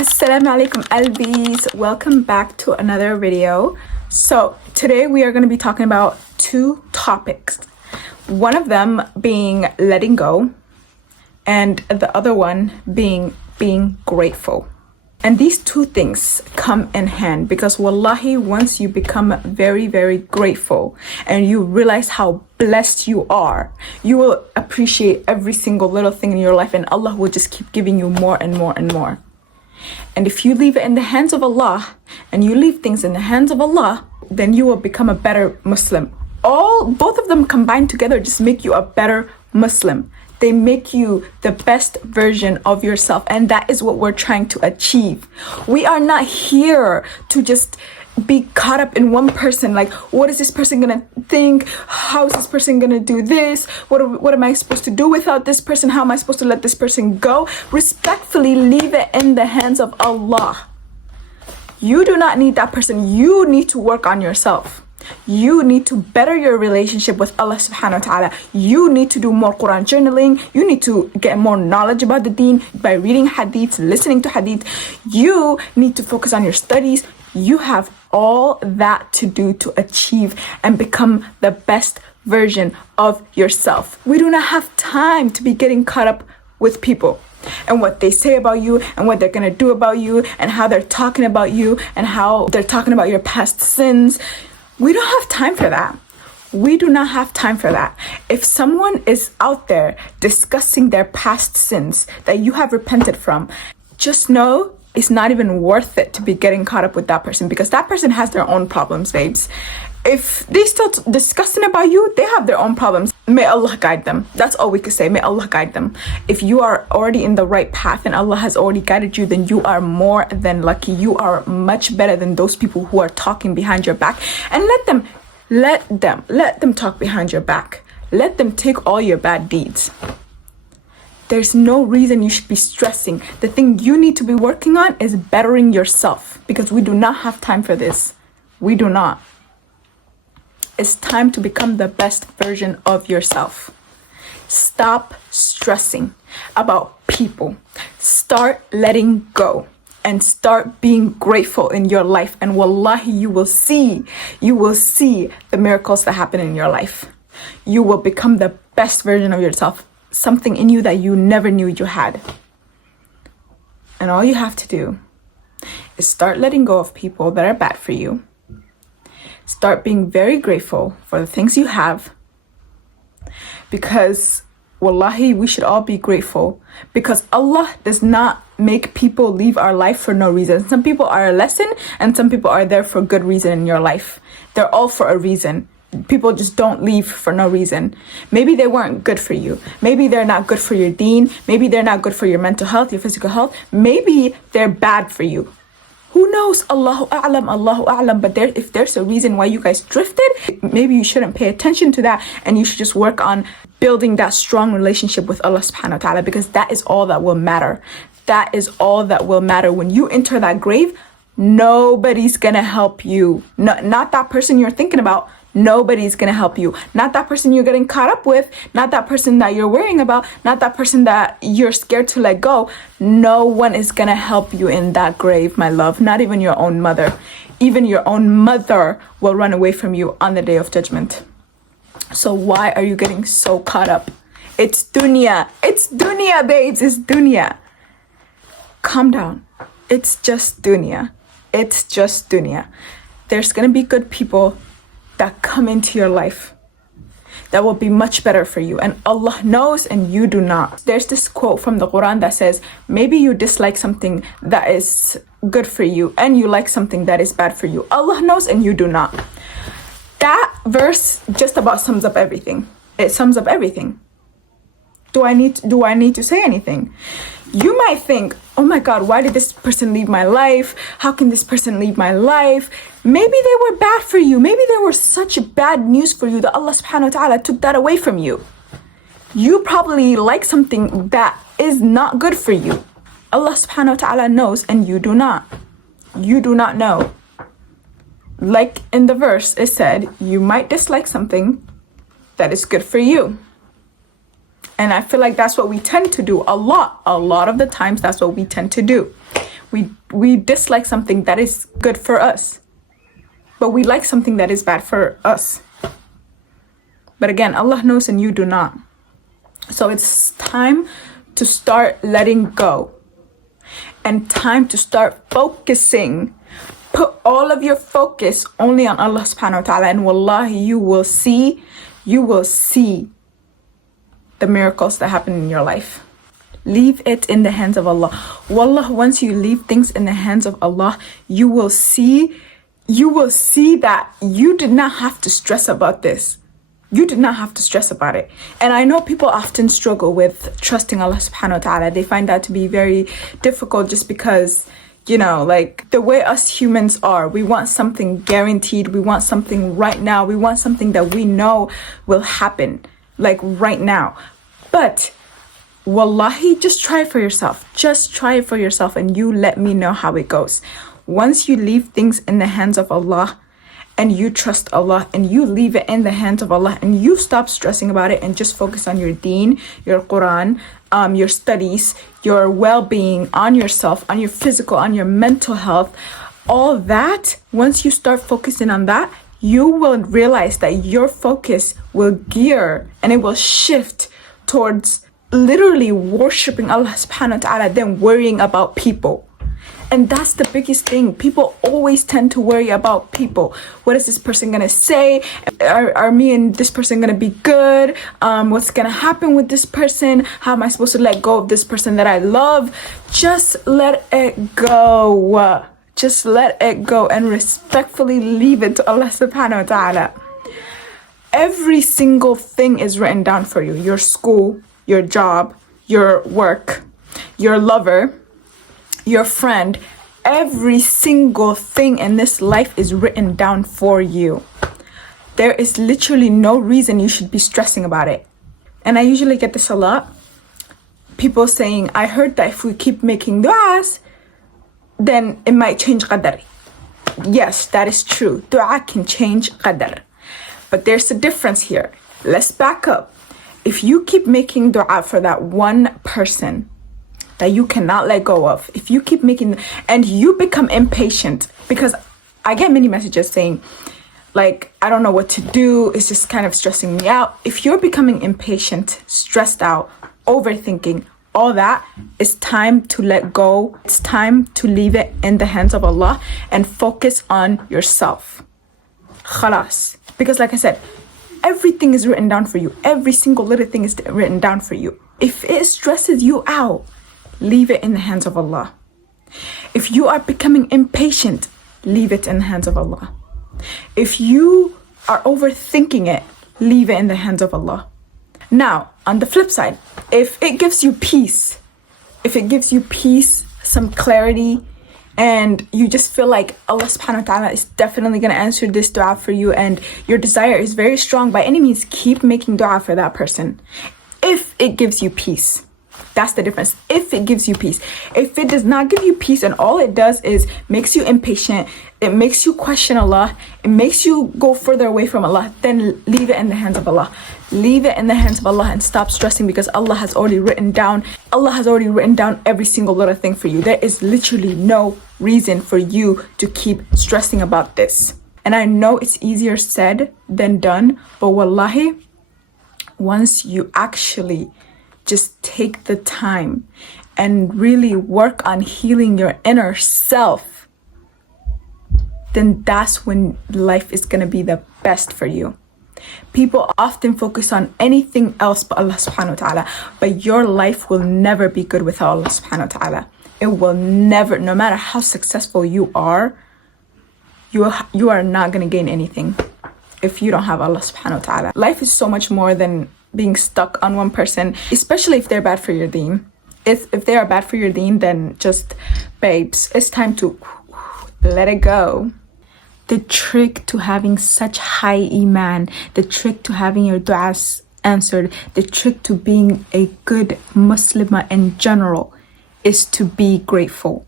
Assalamu alaikum albis, welcome back to another video. So today we are going to be talking about two topics, one of them being letting go and the other one being grateful. And these two things come in hand because wallahi, once you become very grateful and you realize how blessed you are, you will appreciate every single little thing in your life, and Allah will just keep giving you more and more and more. And if you leave it in the hands of Allah and you leave things in the hands of Allah, then you will become a better Muslim. Both of them combined together just make you a better Muslim. They make you the best version of yourself, and that is what we're trying to achieve. We are not here to just be caught up in one person, like what is this person gonna think, how is this person gonna do this, what am I supposed to do without this person, how am I supposed to let this person go? Respectfully leave it in the hands of Allah. You do not need that person. You need to work on yourself. You need to better your relationship with Allah subhanahu wa ta'ala. You need to do more Quran journaling. You need to get more knowledge about the deen by reading hadiths, listening to hadith. You need to focus on your studies. You have all that to do to achieve and become the best version of yourself. We do not have time to be getting caught up with people and what they say about you and what they're gonna do about you and how they're talking about you and how they're talking about your past sins. We don't have time for that. We do not have time for that. If someone is out there discussing their past sins that you have repented from, just know it's not even worth it to be getting caught up with that person, because that person has their own problems, babes. If they still discussing about you, they have their own problems. May Allah guide them. That's all we can say. May Allah guide them. If you are already in the right path and Allah has already guided you, then you are more than lucky. You are much better than those people who are talking behind your back. And let them talk behind your back. Let them take all your bad deeds. There's no reason you should be stressing. The thing you need to be working on is bettering yourself, because we do not have time for this. We do not. It's time to become the best version of yourself. Stop stressing about people. Start letting go and start being grateful in your life. And wallahi, you will see the miracles that happen in your life. You will become the best version of yourself. Something in you that you never knew you had. And all you have to do is start letting go of people that are bad for you. Start being very grateful for the things you have, because wallahi, we should all be grateful, because Allah does not make people leave our life for no reason. Some people are a lesson and some people are there for good reason in your life. They're all for a reason. People just don't leave for no reason. Maybe they weren't good for you. Maybe they're not good for your deen. Maybe they're not good for your mental health, your physical health. Maybe they're bad for you. Who knows? Allahu a'lam. But if there's a reason why you guys drifted, maybe you shouldn't pay attention to that, and you should just work on building that strong relationship with Allah subhanahu wa ta'ala, because that is all that will matter. That is all that will matter. When you enter that grave, nobody's gonna help you. Not that person you're thinking about. Nobody's gonna help you. Not that person you're getting caught up with. Not that person that you're worrying about. Not that person that you're scared to let go. No one is gonna help you in that grave, my love. Not even your own mother. Even your own mother will run away from you on the day of judgment. So why are you getting so caught up? It's dunya. It's dunya, babes. It's dunya. Calm down. It's just dunya. It's just dunya. There's gonna be good people that come into your life that will be much better for you, and Allah knows and you do not. There's this quote from the Quran that says, maybe you dislike something that is good for you and you like something that is bad for you. Allah knows and you do not. That verse just about sums up everything. It sums up everything. Do I need to say anything? You might think, oh my God, why did this person leave my life? How can this person leave my life? Maybe they were bad for you. Maybe they were such bad news for you that Allah subhanahu wa ta'ala took that away from you. You probably like something that is not good for you. Allah subhanahu wa ta'ala knows and you do not. You do not know. Like in the verse, it said, you might dislike something that is good for you. And I feel like that's what we tend to do a lot of the times. That's what we tend to do. We dislike something that is good for us, but we like something that is bad for us. But again, Allah knows and you do not. So it's time to start letting go and time to start focusing. Put all of your focus only on Allah subhanahu wa ta'ala, and wallahi, you will see the miracles that happen in your life. Leave it in the hands of Allah. Wallah, once you leave things in the hands of Allah, you will see that you did not have to stress about this. You did not have to stress about it. And I know people often struggle with trusting Allah subhanahu wa ta'ala. They find that to be very difficult just because, you know, like the way us humans are, we want something guaranteed. We want something right now. We want something that we know will happen, like right now. But wallahi, just try it for yourself. Just try it for yourself and you let me know how it goes. Once you leave things in the hands of Allah and you trust Allah and you leave it in the hands of Allah and you stop stressing about it and just focus on your deen, your Quran, your studies, your well-being, on yourself, on your physical, on your mental health, all that, once you start focusing on that, you will realize that your focus will gear and it will shift towards literally worshipping Allah subhanahu wa ta'ala than worrying about people. And that's the biggest thing. People always tend to worry about people. What is this person gonna say? Are me and this person gonna be good? What's gonna happen with this person? How am I supposed to let go of this person that I love? Just let it go. Just let it go and respectfully leave it to Allah subhanahu wa ta'ala. Every single thing is written down for you. Your school, your job, your work, your lover, your friend, every single thing in this life is written down for you. There is literally no reason you should be stressing about it. And I usually get this a lot. People saying, I heard that if we keep making du'as, then it might change qadar. Yes, that is true. Dua can change qadar. But there's a difference here. Let's back up. If you keep making dua for that one person that you cannot let go of, if you keep making, and you become impatient, because I get many messages saying, like, I don't know what to do, it's just kind of stressing me out. If you're becoming impatient, stressed out, overthinking, all that, it's time to let go. It's time to leave it in the hands of Allah and focus on yourself. Khalas. Because like I said, everything is written down for you. Every single little thing is written down for you. If it stresses you out, leave it in the hands of Allah. If you are becoming impatient, leave it in the hands of Allah. If you are overthinking it, leave it in the hands of Allah. Now, on the flip side, if it gives you peace, some clarity, and you just feel like Allah subhanahu wa ta'ala is definitely going to answer this dua for you and your desire is very strong, by any means, keep making dua for that person. If it gives you peace. That's the difference. If it gives you peace. If it does not give you peace and all it does is makes you impatient, it makes you question Allah, it makes you go further away from Allah, then leave it in the hands of Allah. Leave it in the hands of Allah and stop stressing, because Allah has already written down every single little thing for you. There is literally no reason for you to keep stressing about this. And I know it's easier said than done, but wallahi, once you actually just take the time and really work on healing your inner self, then that's when life is going to be the best for you. People often focus on anything else but Allah subhanahu wa ta'ala, but your life will never be good without Allah subhanahu wa ta'ala. It will never, no matter how successful you are not going to gain anything if you don't have Allah subhanahu wa ta'ala. Life is so much more than being stuck on one person, especially if they're bad for your deen. If they are bad for your deen, then just, babes, it's time to let it go. The trick to having such high iman, the trick to having your du'as answered, the trick to being a good Muslimah in general is to be grateful.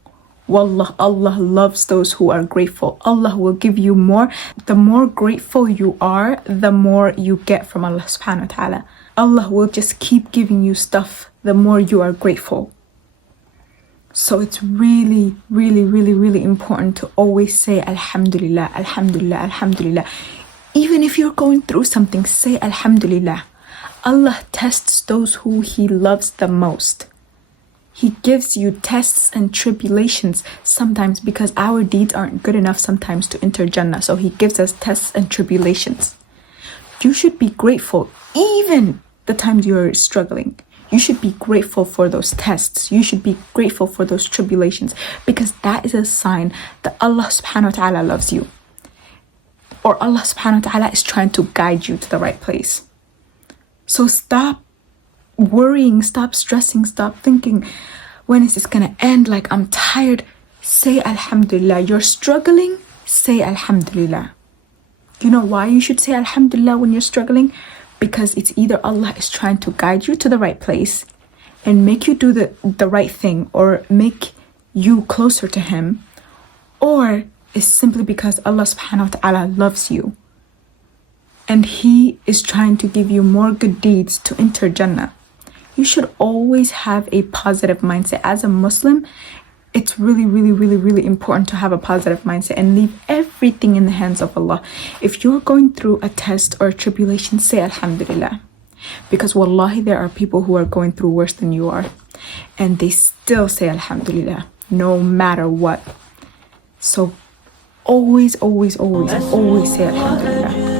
Wallah, Allah loves those who are grateful. Allah will give you more. The more grateful you are, the more you get from Allah subhanahu wa ta'ala. Allah will just keep giving you stuff the more you are grateful. So it's really, really, really, really important to always say Alhamdulillah, Alhamdulillah, Alhamdulillah. Even if you're going through something, say Alhamdulillah. Allah tests those who He loves the most. He gives you tests and tribulations sometimes because our deeds aren't good enough sometimes to enter Jannah. So He gives us tests and tribulations. You should be grateful even the times you're struggling. You should be grateful for those tests. You should be grateful for those tribulations because that is a sign that Allah subhanahu wa ta'ala loves you. Or Allah subhanahu wa ta'ala is trying to guide you to the right place. So stop worrying, stop stressing, stop thinking, when is this gonna end? Like, I'm tired. Say Alhamdulillah. You're struggling, say Alhamdulillah. You know why you should say Alhamdulillah when you're struggling? Because it's either Allah is trying to guide you to the right place and make you do the right thing or make you closer to Him, or it's simply because Allah subhanahu wa ta'ala loves you and He is trying to give you more good deeds to enter Jannah. You should always have a positive mindset. As a Muslim, it's really, really, really, really important to have a positive mindset and leave everything in the hands of Allah. If you're going through a test or a tribulation, say Alhamdulillah. Because wallahi, there are people who are going through worse than you are and they still say Alhamdulillah, no matter what. So always, always, always, always say Alhamdulillah.